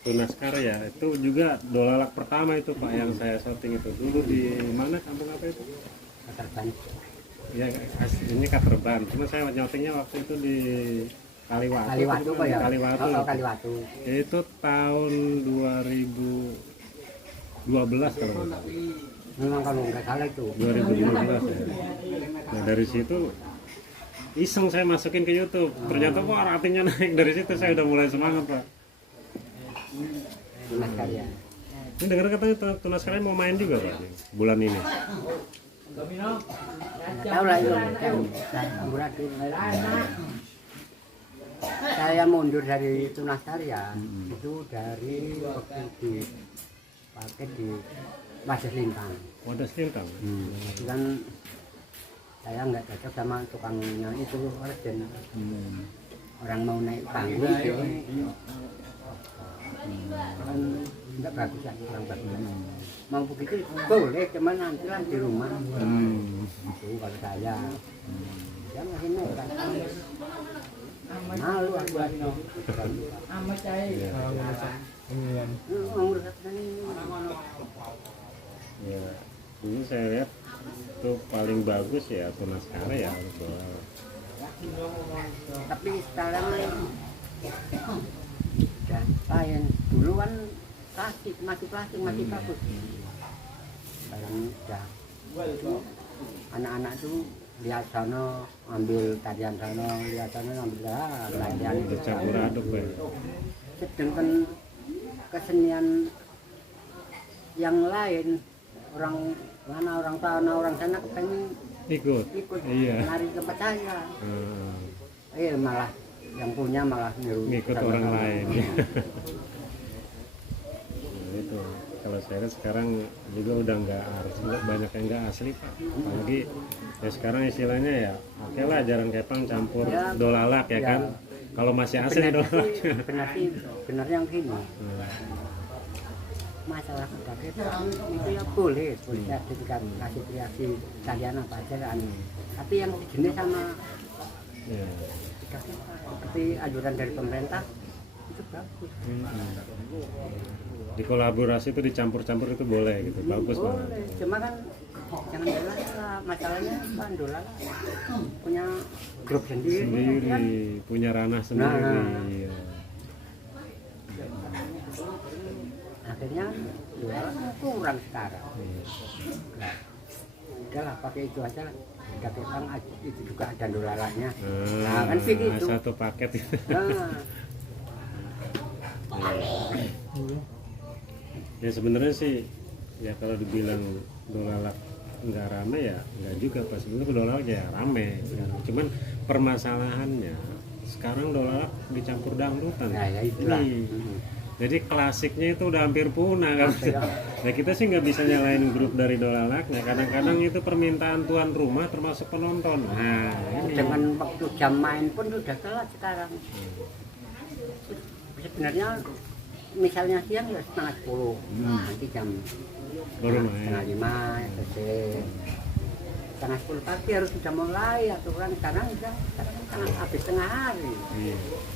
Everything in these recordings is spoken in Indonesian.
Tunas Karya itu juga dolalak pertama itu Pak yang saya syuting itu dulu di mana, kampung apa itu? Katerban. Ya ini Katerban, cuma saya nyutingnya waktu itu di Kaliwatu. Kaliwatu Pak ya? Kaliwatu. Oh, Kaliwatu. Itu tahun 2012 kalau nggak salah. Memang kalau nggak salah itu 2015 ya. Nah dari situ iseng saya masukin ke YouTube, ternyata kok ratingnya naik. Dari situ saya udah mulai semangat Pak. Tunas Karya. Ini dengar katanya Tunas Karya mau main juga Pak bulan ini. Tahu lah itu saya mundur dari Tunas Karya itu dari waktu di paket di Wadas Lintang. Wadas Lintang. Kan saya nggak cocok sama tukangnya itu dan orang mau naik panggung kan nggak bagus ya, kurang bagus. Mau begitu boleh, cuman nanti lah di rumah. Itu kalau saya ya masih nekat. Malu aku ya, ini saya lihat tuh paling bagus ya Tunas Karya ya. Tapi sekarang dan lain dulu kan plastik masih bagus. Sekarang udah anak-anak tuh lihat sana ambil tarian sana, lihat sana ambil tarian bercampur aduk ya. Sedangkan kesenian yang lain orang mana, orang sana, orang sana kepengen ikut iya. lari ke saya. Malah yang punya malah ngikut orang lain. Nah, itu kalau saya lihat sekarang juga udah nggak banyak yang nggak asli Pak. Apalagi ya sekarang istilahnya ya oke lah jarang kepang campur ya, dolalak ya kan. Kalau masih asli dolalak. Benar yang gini. Masalah kepang itu ya boleh sertifikat kasih kreasi kalian apa aja kan. Tapi yang jenis sama seperti anjuran dari pemerintah itu bagus. Di kolaborasi itu dicampur-campur itu boleh gitu, bagus boleh. Cuma kan jangan dolar, masalahnya kan dolar punya grup sendiri kan? Punya ranah sendiri. Akhirnya dolar kurang sekarang. Nah, udahlah pakai itu aja lah. Katakan itu juga ada dolarnya. Nah kan sih gitu. Satu paket. Ya sebenarnya sih ya kalau dibilang dolalak nggak rame ya nggak juga Pak. Sebenarnya dolalak ya rame. Cuman permasalahannya sekarang dolalak dicampur dangdutan. Nah, ya itulah. Jadi klasiknya itu udah hampir punah kan. Nah kita sih nggak bisa nyalain grup dari dolalaknya. Kadang-kadang itu permintaan tuan rumah termasuk penonton. Nah ini. Dengan waktu jam main pun udah telat sekarang. Sebenarnya misalnya siang ya 9:30, nanti jam baru main. 4:30 selesai. 9:30 pagi harus sudah mulai aturan sekarang habis tengah hari.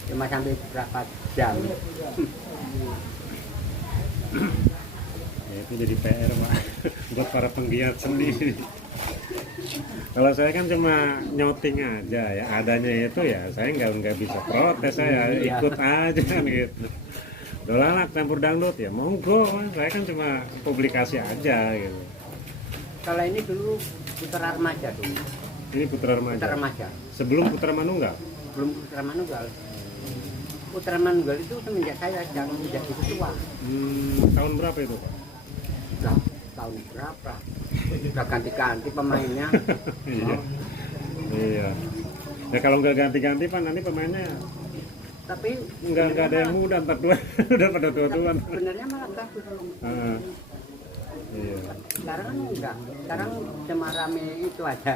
Cuma sampai berapa jam. Ya, itu jadi PR Pak buat para penggiat sendiri. Kalau saya kan cuma nyouting aja ya, adanya itu ya saya nggak bisa protes, saya ikut aja kan gitu. Dolalak campur dangdut ya monggo, saya kan cuma publikasi aja gitu. Kalau ini dulu Putra Remaja dulu. Ini Putra Remaja. Putra Remaja. Sebelum Putra Manunggal. Belum Putra Manunggal. Putra Manunggal itu semenjak saya sedang menjadi ketua. Tahun berapa itu Pak? Tahun berapa? Udah ganti-ganti pemainnya. Iya. Iya. Ya kalau nggak ganti-ganti Pak, nanti pemainnya Tapi nggak ada yang muda, ntar tua, udah pada tua-tuan. sebenarnya malah bagus. Ah, iya. Sekarang kan enggak. Sekarang cuma rame itu aja.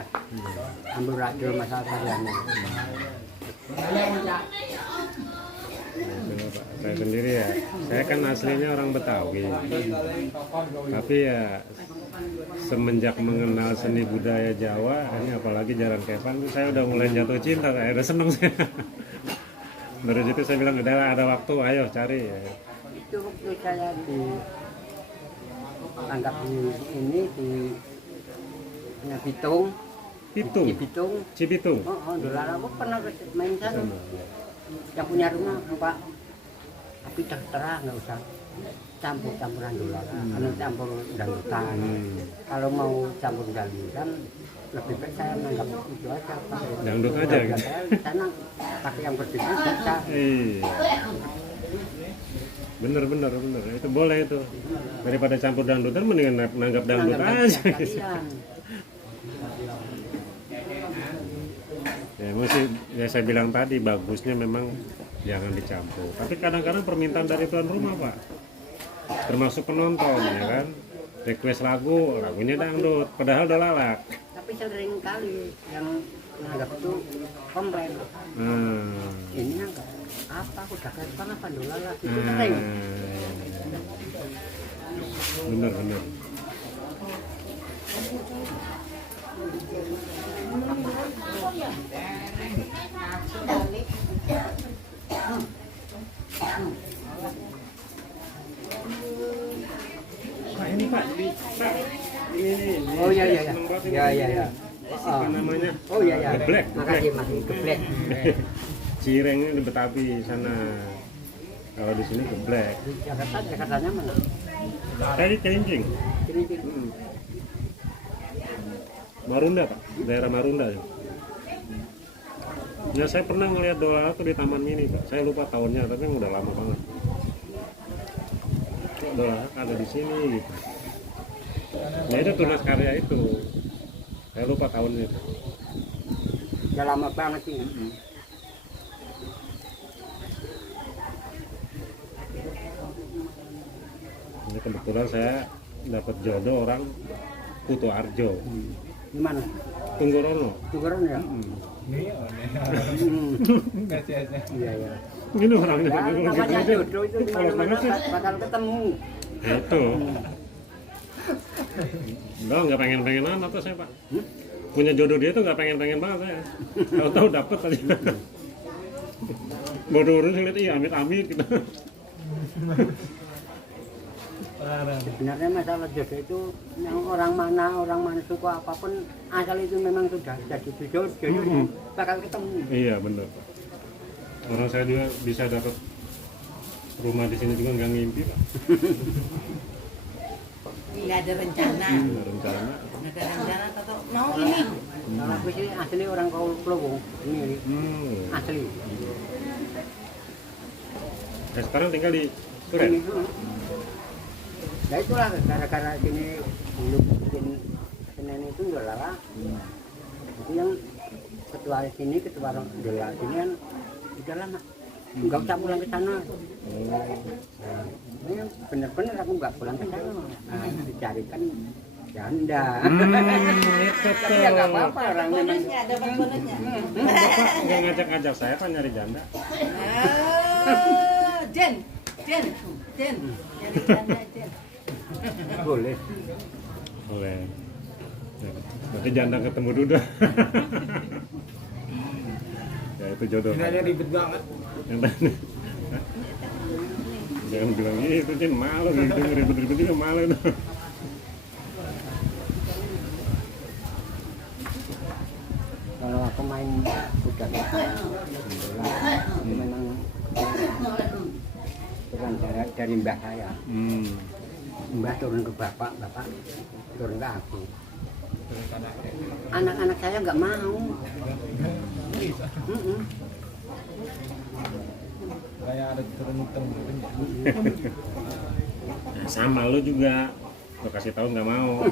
Amburadul masalah karyanya. Nah, Pak, saya sendiri ya, saya kan aslinya orang Betawi, tapi ya semenjak mengenal seni budaya Jawa, ini apalagi Jaran Kepan, saya udah mulai jatuh cinta, saya udah seneng saya. Dari situ saya bilang udah ada waktu, ayo cari. Ya. Itu waktu saya di tangkap di ini di Bitung, Pitung, di Bitung. Cibitung. Oh, dolar aku pernah main sana. Yang punya rumah Pak, tapi terserah nggak usah campur-campuran dolar, kalau campur dangdutan. Kalau mau campur dangdutan, lebih baik saya menganggap itu aja Pak. Dangdut aja gitu. Saya di sana pakai yang berbeda bisa. Iya. Bener, itu boleh itu. Daripada campur dangdutan, mendingan nanggap dangdut aja. Ya mesti ya saya bilang tadi bagusnya memang jangan dicampur. Tapi kadang-kadang permintaan dari tuan rumah Pak, termasuk penonton ya kan, request lagunya dangdut, padahal udah lalak. Tapi sering kali yang menganggap itu komplain. Ini nggak apa aku udah kayak apa dolar lagi itu sering. Bener. Pak ini Pak, ini. Oh iya. Apa namanya? Oh iya. Geblek. Makasih Mas, geblek. Cirengnya di Betawi sana. Kalau di sini geblek. Jakartanya mana? Tadi Cilincing. Marunda Pak, daerah Marunda ya. Ya saya pernah ngeliat dolar tuh di Taman Mini Pak. Saya lupa tahunnya, tapi udah lama banget. Kok dolar ada di sini gitu. Ya itu tunas karya itu. Saya lupa tahunnya itu. Udah lama banget sih. Ini kebetulan saya dapat jodoh orang Kutu Arjo. Gimana? Tunggorono. Tukeran ya? Iya. Ini orangnya. Ya, namanya jodoh itu Polos banget sih. bakal ketemu. Ya, itu. Nggak pengen amat tuh saya Pak. Punya jodoh dia tuh nggak pengen banget saya. Tahu-tahu dapet aja. Bodoh-bodoh saya lihat iya amit-amit gitu. Sebenarnya masalah jodoh itu yang orang mana suku apapun asal itu memang sudah jadi jodoh bakal ketemu. Iya benar Pak. Orang saya juga bisa dapat rumah di sini juga nggak ngimpi Pak. Nggak ada rencana. Nggak ada rencana atau mau ini. Kalau aku sih asli orang Kaulowong ini asli. Nah, sekarang tinggal di Suren. Ya itulah gara-gara sini dulu bikin Senen itu udah lama. Itu yang ketua sini ketua dola sini kan udah lama. Enggak usah pulang ke sana. Ini bener-bener aku nggak pulang ke sana. Nah, dicarikan janda. Itu Tapi ya nggak apa-apa orang memang. Bonusnya, dapat bonusnya. Bapak nggak ngajak-ngajak saya Pak nyari janda. Jen. Jadi janda Jen. Boleh. Boleh. Berarti janda ketemu Duda. Ya itu jodoh. Ini ada ribet banget. Yang tadi. Jangan bilang itu Jen malu gitu, ribet-ribet juga malu itu. Kalau aku main kuda memang bukan dari mbah saya. Mbah turun ke bapak turun ke aku. Anak-anak saya nggak mau. Kayak ada turun-turun. Nah, sama lu juga. Lo kasih tahu nggak mau.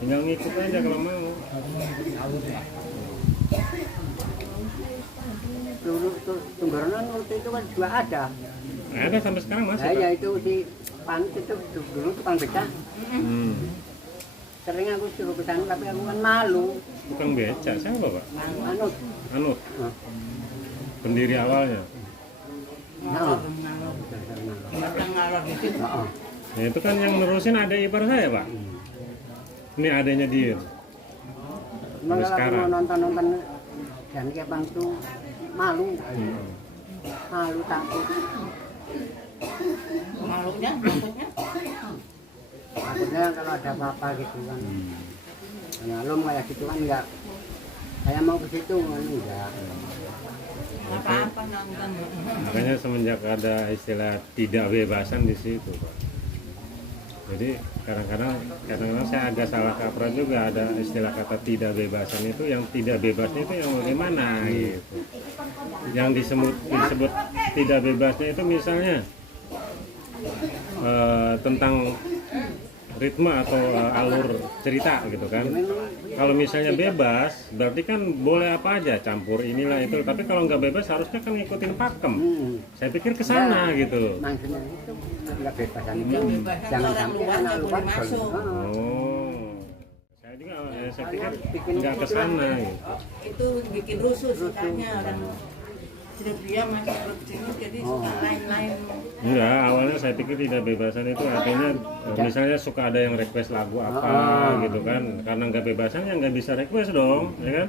Tinggal ngikut aja kalau mau. Dulu Tunggorono waktu itu kan juga ada. Ada sampai sekarang masih, Nah, Pak? ya itu si Panut itu dulu tukang beca. Hmm. Sering aku suruh ke sana tapi aku kan malu. Tukang beca siapa, Pak? Anut. Anut, Nah, pendiri awalnya. Ngalor, ngalor. Batang ngalor di situ. Heeh. Ya, itu kan yang nerusin ada ipar saya, Pak. Ini adanya dia. Cuma kalau aku sekarang. mau nonton dan Kepang itu malu. Malu takut. Malunya, takutnya. Takutnya kalau ada apa-apa gitu kan. Ngalum kayak gitu kan enggak. Saya mau ke situ kan enggak. Apa-apa nonton. Makanya semenjak ada istilah tidak bebasan di situ, Pak. Jadi kadang-kadang saya agak salah kaprah juga, ada istilah kata tidak bebasan itu, yang tidak bebasnya itu yang bagaimana gitu. Yang disebut tidak bebasnya itu misalnya tentang ritme atau alur cerita gitu kan. Kalau misalnya bebas, berarti kan boleh apa aja, campur inilah itu. Tapi kalau nggak bebas harusnya kan ngikutin pakem. Saya pikir ke sana gitu. Maksudnya itu enggak bebasan itu. Yang bebasan Jangan orang sampai luar anak nggak luar boleh masuk. Oh, saya juga saya pikir nggak ke sana gitu. Itu bikin rusuh sukanya orang. Sudah dia masuk ke sini jadi suka lain-lain. Enggak, awalnya saya pikir tidak bebasan itu artinya misalnya suka ada yang request lagu apa gitu kan. Karena nggak bebasan ya nggak bisa request dong, ya kan?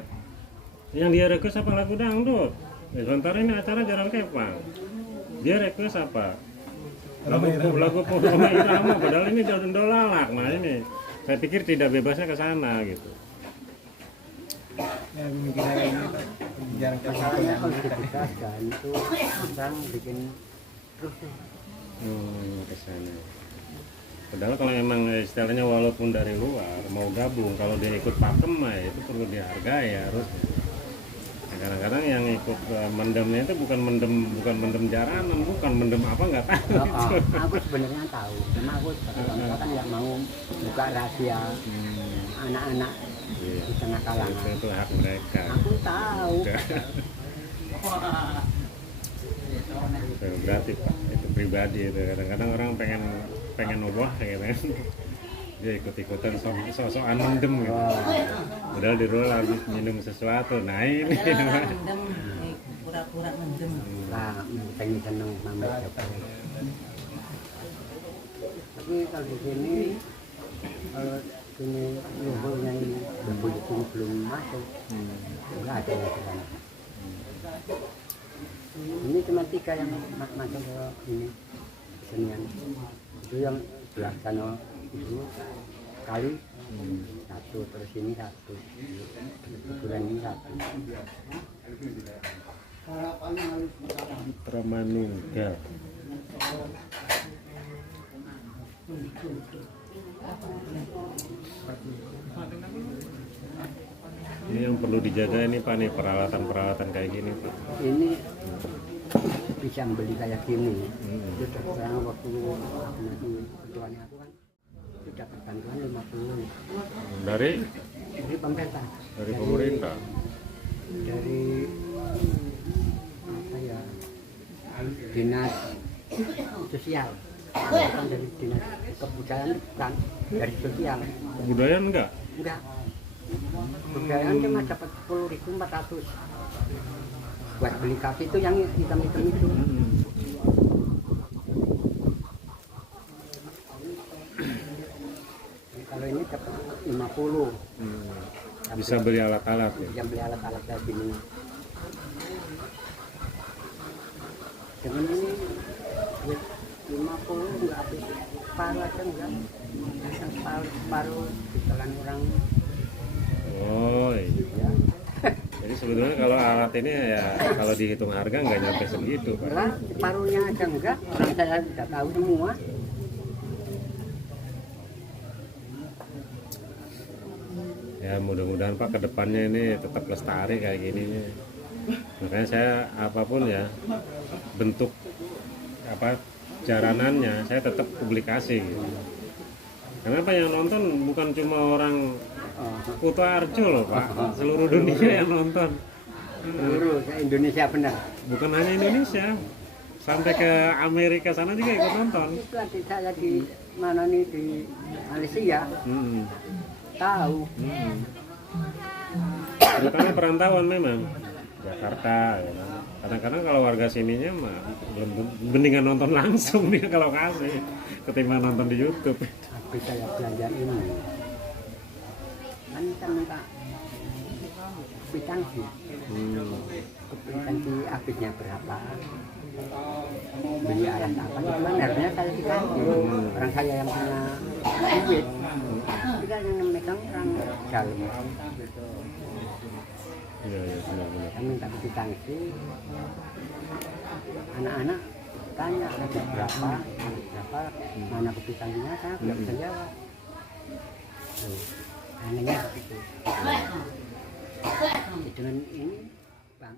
Yang dia request apa lagu dangdut. Ya, sementara ini acara jarang Kepang. Dia request apa? Lagu Roma Irama, padahal ini dolalak. Nah ini saya pikir tidak bebasnya ke sana gitu. Ya, mikirnya kayak gini, Pak. Jarang Masalahnya kalau dibebaskan itu orang bikin rusuh. Ke sana. Padahal kalau emang istilahnya walaupun dari luar mau gabung, kalau dia ikut pakem mah itu perlu dihargai ya harus. Nah, kadang-kadang yang ikut mendemnya itu bukan mendem jaranan, bukan mendem apa nggak tahu. Aku sebenarnya tahu, cuma aku kan nggak mau buka rahasia anak-anak Iya. di tengah kalangan. Itu hak mereka. Aku tahu. Itu berarti Pak, itu pribadi itu. Kadang-kadang orang pengen ubah gitu kan. Dia ikut-ikutan sosokan mendem gitu. Padahal di luar habis minum sesuatu. Nah ini Mendem, pura-pura mendem. Lah, pengen seneng sama Jokowi. Tapi kalau di sini, kalau sini lumpurnya ini lumpur itu belum masuk, nggak ada yang di sana. Ini cuma 3 yang masuk ke ini kesenian. Itu yang sebelah sana itu kali 1, terus ini 1, bulan ini 1. Pramanunggal. Ini yang perlu dijaga ini Pak nih, peralatan kayak gini Pak. Ini bisa beli kayak gini. Itu sekarang waktu aku masih ketuanya aku kan itu dapat bantuan 50 Dari pemerintah. dari pemerintah. Dari apa ya, dinas sosial, bukan dari dinas kebudayaan, bukan dari sosial. Kebudayaan enggak? Enggak, kebudayaan cuma dapat 10.400 buat beli kafe itu yang hitam-hitam itu. Kalau ini dapat 50. Bisa beli alat-alat ya. Yang beli alat-alat kayak gini. Dengan ini duit 50 nggak habis separuh aja enggak. Yang separuh ditelan orang. Oh iya. Jadi sebetulnya kalau alat ini ya kalau dihitung harga nggak nyampe segitu Pak. Lah, separuhnya aja enggak. Orang saya sudah tahu semua. Ya mudah-mudahan Pak kedepannya ini tetap lestari kayak gini. Makanya saya apapun ya bentuk apa jaranannya saya tetap publikasi gitu. Kenapa yang nonton bukan cuma orang Oh, Kuto Arjo loh Pak, seluruh dunia yang nonton. seluruh Indonesia benar. Bukan hanya Indonesia, sampai ke Amerika sana juga ikut nonton. Itu adik saya di mana nih di Malaysia Hmm. tahu. Hmm. Terutama perantauan memang Jakarta ya kan. Kadang-kadang kalau warga sininya mah belum mendingan nonton langsung dia kalau kasih ketimbang nonton di YouTube. Tapi saya belanja ini kan kita minta kwitansi. Kwitansi habisnya berapa? Beli alat apa? Itu kan harusnya saya dikasih. Orang saya yang punya duit. Tapi kan yang memegang orang dalam. Iya iya benar-benar. Saya minta kwitansi. Anak-anak tanya ada berapa, mana kwitansinya saya nggak bisa jawab. Tuh, anehnya begitu. Dengan ini bang.